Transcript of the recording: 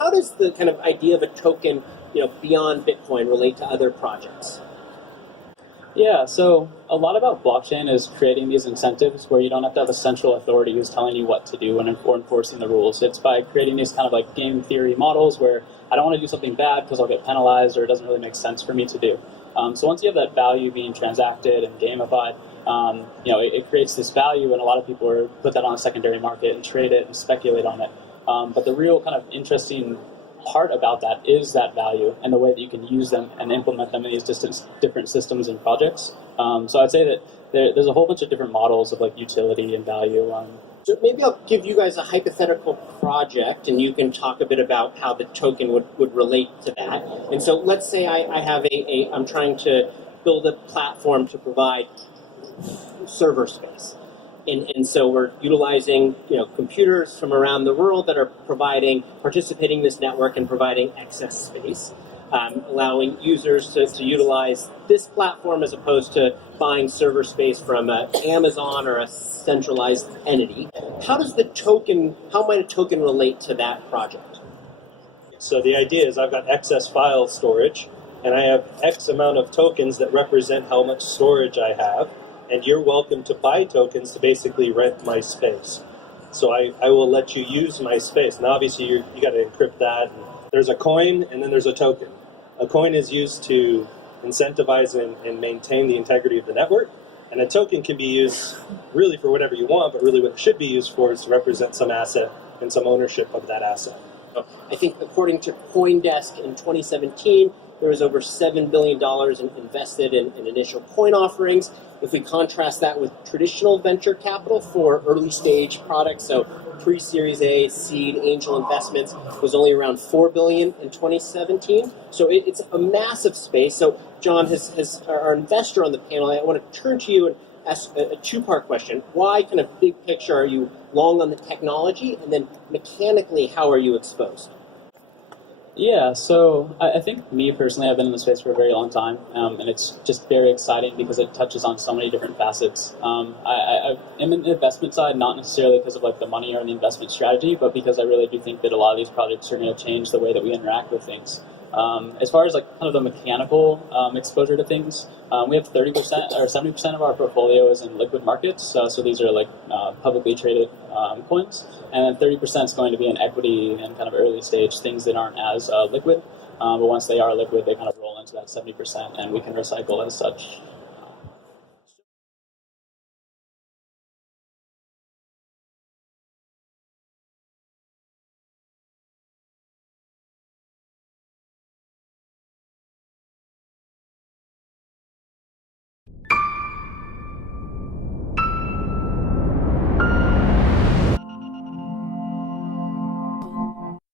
how does the kind of idea of a token, beyond Bitcoin relate to other projects? Yeah, so a lot about blockchain is creating these incentives where you don't have to have a central authority who's telling you what to do and enforcing the rules. It's by creating these kind of like game theory models where I don't want to do something bad because I'll get penalized or it doesn't really make sense for me to do. So once you have that value being transacted and gamified, it creates this value, and a lot of people put that on a secondary market and trade it and speculate on it. But the real kind of interesting part about that is that value and the way that you can use them and implement them in these different systems and projects. So I'd say that there's a whole bunch of different models of like utility and value. So maybe I'll give you guys a hypothetical project, and you can talk a bit about how the token would relate to that. And so let's say I have I'm trying to build a platform to provide server space. And so we're utilizing computers from around the world that are participating in this network and providing excess space, allowing users to utilize this platform as opposed to buying server space from Amazon or a centralized entity. How might a token relate to that project? So the idea is I've got excess file storage, and I have X amount of tokens that represent how much storage I have. And you're welcome to buy tokens to basically rent my space. So I will let you use my space. Now, obviously, you got to encrypt that. There's a coin, and then there's a token. A coin is used to incentivize and maintain the integrity of the network. And a token can be used really for whatever you want, but really what it should be used for is to represent some asset and some ownership of that asset. I think according to CoinDesk in 2017, there was over $7 billion invested in initial coin offerings. If we contrast that with traditional venture capital for early stage products, so pre-Series A, seed, angel investments, was only around $4 billion in 2017. So it's a massive space. So John, our investor on the panel, I want to turn to you and ask a two-part question. Why, kind of big picture, are you long on the technology? And then mechanically, how are you exposed? Yeah, so I think me personally, I've been in the space for a very long time, and it's just very exciting because it touches on so many different facets. I am in the investment side, not necessarily because of like the money or the investment strategy, but because I really do think that a lot of these projects are going to change the way that we interact with things. As far as like kind of the mechanical exposure to things, we have 30% or 70% of our portfolio is in liquid markets. So these are like publicly traded coins, and then 30% is going to be in equity and kind of early stage things that aren't as liquid. But once they are liquid, they kind of roll into that 70%, and we can recycle as such.